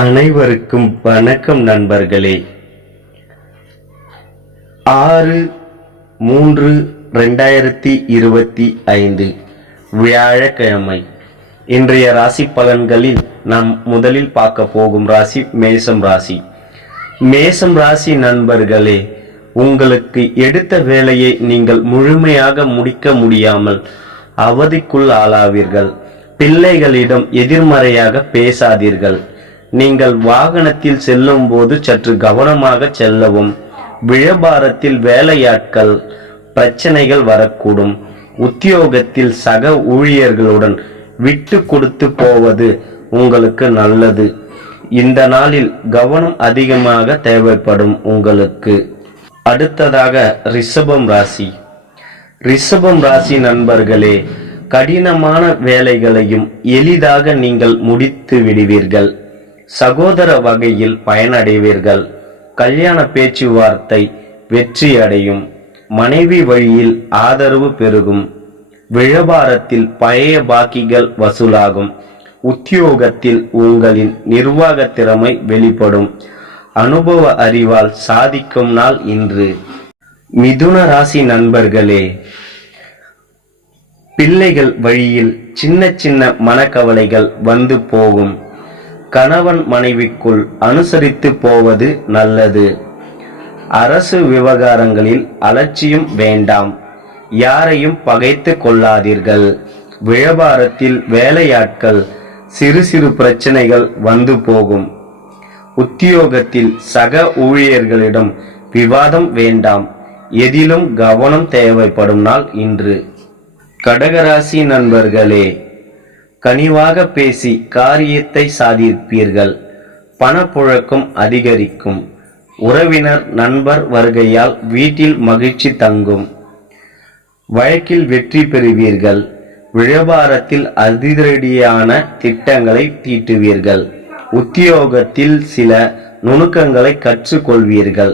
அனைவருக்கும் வணக்கம் நண்பர்களே. 6/3/2025 வியாழக்கிழமை. இன்றைய ராசி பலன்களில் நாம் முதலில் பார்க்க போகும் ராசி மேசம் ராசி. மேசம் ராசி நண்பர்களே, உங்களுக்கு எடுத்த வேலையை நீங்கள் முழுமையாக முடிக்க முடியாமல் அவதிக்குள் ஆளாவீர்கள். பிள்ளைகளிடம் எதிர்மறையாக பேசாதீர்கள். நீங்கள் வாகனத்தில் செல்லும் போது சற்று கவனமாக செல்லவும். வியாபாரத்தில் வேலையாட்கள் பிரச்சனைகள் வரக்கூடும். உத்தியோகத்தில் சக ஊழியர்களுடன் விட்டு கொடுத்து போவது உங்களுக்கு நல்லது. இந்த நாளில் கவனம் அதிகமாக தேவைப்படும் உங்களுக்கு. அடுத்ததாக ரிஷபம் ராசி. ரிஷபம் ராசி நண்பர்களே, கடினமான வேலைகளையும் எளிதாக நீங்கள் முடித்து விடுவீர்கள். சகோதர வகையில் பயனடைவீர்கள். கல்யாண பேச்சுவார்த்தை வெற்றி அடையும். மனைவி வழியில் ஆதரவு பெருகும். வியாபாரத்தில் பழைய பாக்கிகள் வசூலாகும். உத்தியோகத்தில் உங்களின் நிர்வாக திறமை வெளிப்படும். அனுபவ அறிவால் சாதிக்கும் நாள் இன்று. மிதுன ராசி நண்பர்களே, பிள்ளைகள் வழியில் சின்ன சின்ன மனக்கவலைகள் வந்து போகும். கணவன் மனைவிக்குள் அனுசரித்து போவது நல்லது. அரசு விவகாரங்களில் அலட்சியம் வேண்டாம். யாரையும் பகைத்து கொள்ளாதீர்கள். வியாபாரத்தில் வேலையாட்கள் சிறு சிறு பிரச்சனைகள் வந்து போகும். உத்தியோகத்தில் சக ஊழியர்களிடம் விவாதம் வேண்டாம். எதிலும் கவனம் தேவைப்படும் நாள் இன்று. கடகராசி நண்பர்களே, கனிவாக பேசி காரியத்தை சாதிப்பீர்கள். பணப்புழக்கம் அதிகரிக்கும். உறவினர் நண்பர் வருகையால் வீட்டில் மகிழ்ச்சி தங்கும். வழக்கில் வெற்றி பெறுவீர்கள். வியாபாரத்தில் அதிரடியான திட்டங்களை தீட்டுவீர்கள். உத்தியோகத்தில் சில நுணுக்கங்களை கற்றுக்கொள்வீர்கள்.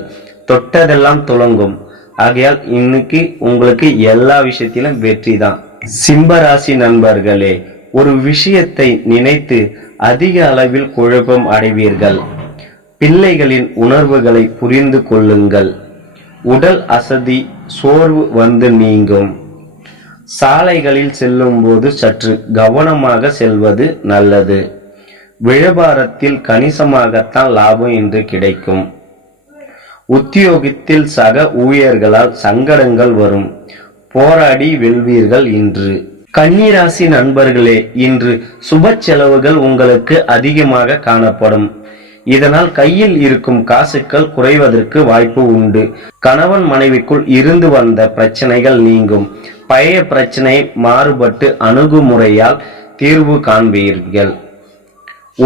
தொட்டதெல்லாம் துலங்கும். ஆகையால் இன்னைக்கு உங்களுக்கு எல்லா விஷயத்திலும் வெற்றி தான். சிம்மராசி நண்பர்களே, ஒரு விஷயத்தை நினைத்து அதிக அளவில் குழப்பம் அடைவீர்கள். பிள்ளைகளின் உணர்வுகளை புரிந்து கொள்ளுங்கள். உடல் அசதி சோர்வு வந்து நீங்கும். சாலைகளில் செல்லும் போது சற்று கவனமாக செல்வது நல்லது. வியாபாரத்தில் கணிசமாகத்தான் லாபம் இன்று கிடைக்கும். உத்தியோகத்தில் சக ஊழியர்களால் சங்கடங்கள் வரும். போராடி வெல்வீர்கள் இன்று. கன்னிராசி நண்பர்களே, இன்று சுப செலவுகள் உங்களுக்கு அதிகமாக காணப்படும். இதனால் கையில் இருக்கும் காசுகள் குறைவதற்கு வாய்ப்பு உண்டு. கணவன் மனைவிக்குள் இருந்து வந்த பிரச்சனைகள் நீங்கும். பழைய பிரச்சனை மாறுபட்டு அணுகுமுறையால் தீர்வு காண்பீர்கள்.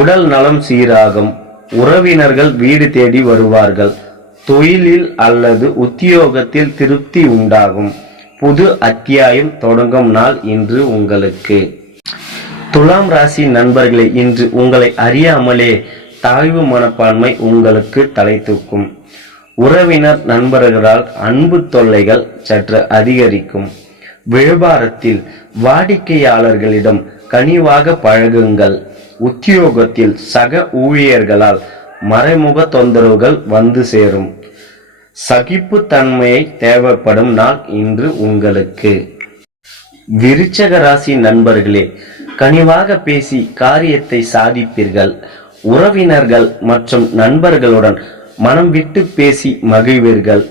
உடல் நலம் சீராகும். உறவினர்கள் வீடு தேடி வருவார்கள். தொழிலில் அல்லது உத்தியோகத்தில் திருப்தி உண்டாகும். புது அத்தியாயம் தொடங்கும் நாள் இன்று உங்களுக்கு. துலாம் ராசி நண்பர்களே, இன்று உங்களை அறியாமலே தாழ்வு மனப்பான்மை உங்களுக்கு தலை தூக்கும். உறவினர் நண்பர்களால் அன்பு தொல்லைகள் சற்று அதிகரிக்கும். வியாபாரத்தில் வாடிக்கையாளர்களிடம் கனிவாக பழகுங்கள். உத்தியோகத்தில் சக ஊழியர்களால் மறைமுக தொந்தரவுகள் வந்து சேரும். சகிப்பு தன்மையை தேவைப்படும் நாள் இன்று உங்களுக்கு. விருச்சக ராசி நண்பர்களே, கனிவாக பேசி காரியத்தை சாதிப்பீர்கள். உறவினர்கள் மற்றும் நண்பர்களுடன் மனம் விட்டு பேசி மகிழ்வீர்கள்.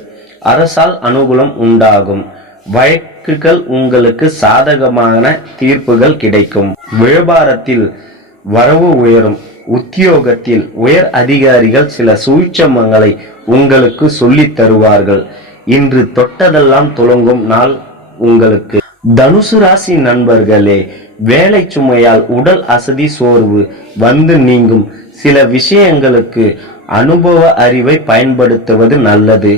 அரசால் அனுகூலம் உண்டாகும். வழக்குகள் உங்களுக்கு சாதகமான தீர்ப்புகள் கிடைக்கும். வியாபாரத்தில் வரவு உயரும். உத்தியோகத்தில் உயர் அதிகாரிகள் சில சூட்சமங்களை உங்களுக்கு சொல்லித் தருவார்கள். இன்று தொட்டதெல்லாம் துலங்கும் நாள் உங்களுக்கு. தனுசு ராசி நண்பர்களே, வேலை சுமையால் உடல் அசதி சோர்வு வந்து நீங்கும். சில விஷயங்களுக்கு அனுபவ அறிவை பயன்படுத்துவது நல்லது.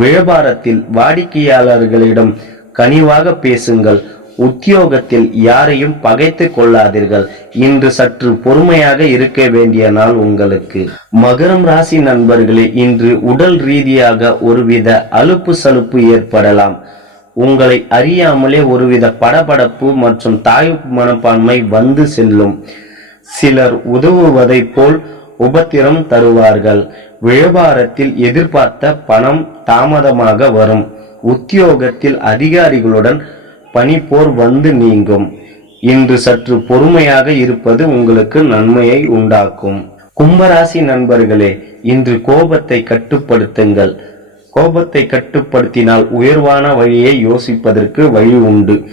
வியாபாரத்தில் வாடிக்கையாளர்களிடம் கனிவாக பேசுங்கள். உத்தியோகத்தில் யாரையும் பகைத்து கொள்ளாதீர்கள். இன்று சற்று பொறுமையாக இருக்க வேண்டிய நாள் உங்களுக்கு. மகரம் ராசி நண்பர்களே, இன்று உடல் ரீதியாக ஒருவித அலுப்பு சலுப்பு ஏற்படலாம். உங்களை அறியாமலே ஒருவித படபடப்பு மற்றும் தாய் மனப்பான்மை வந்து செல்லும். சிலர் உதவுவதை போல் உபத்திரம் தருவார்கள். வியாபாரத்தில் எதிர்பார்த்த பணம் தாமதமாக வரும். உத்தியோகத்தில் அதிகாரிகளுடன் பணிப்போர் வந்து நீங்கும். இன்று சற்று பொறுமையாக இருப்பது உங்களுக்கு நன்மையை உண்டாக்கும். கும்பராசி நண்பர்களே, இன்று கோபத்தை கட்டுப்படுத்துங்கள். கோபத்தை கட்டுப்படுத்தினால் உயர்வான வழியை யோசிப்பதற்கு வழி உண்டு.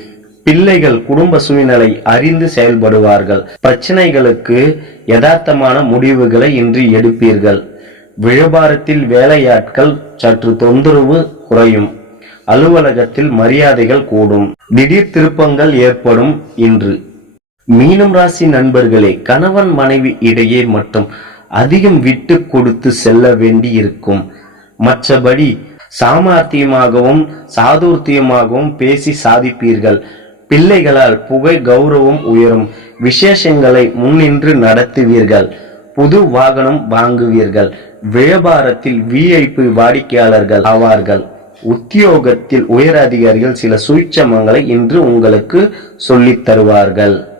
பிள்ளைகள் குடும்ப சூழ்நிலை அறிந்து செயல்படுவார்கள். பிரச்சனைகளுக்கு யதார்த்தமான முடிவுகளை இன்று எடுப்பீர்கள். வியாபாரத்தில் வேலையாட்கள் சற்று தொந்தரவு குறையும். அலுவலகத்தில் மரியாதைகள் கூடும். திடீர் திருப்பங்கள் ஏற்படும் இன்று. மீனம் ராசி நண்பர்களே, கணவன் மனைவி இடையே மட்டும் அதிகம் விட்டு கொடுத்து செல்ல வேண்டி இருக்கும். மற்றபடி சாமர்த்தியமாகவும் சாதுர்த்தியமாகவும் பேசி சாதிப்பீர்கள். பிள்ளைகளால் புகை கௌரவம் உயரும். விசேஷங்களை முன்னின்று நடத்துவீர்கள். புது வாகனம் வாங்குவீர்கள். வியாபாரத்தில் விஐபி வாடிக்கையாளர்கள் ஆவார்கள். உத்தியோகத்தில் உயர் அதிகாரிகள் சில சூட்சமங்களை இன்று உங்களுக்கு சொல்லித் தருவார்கள்.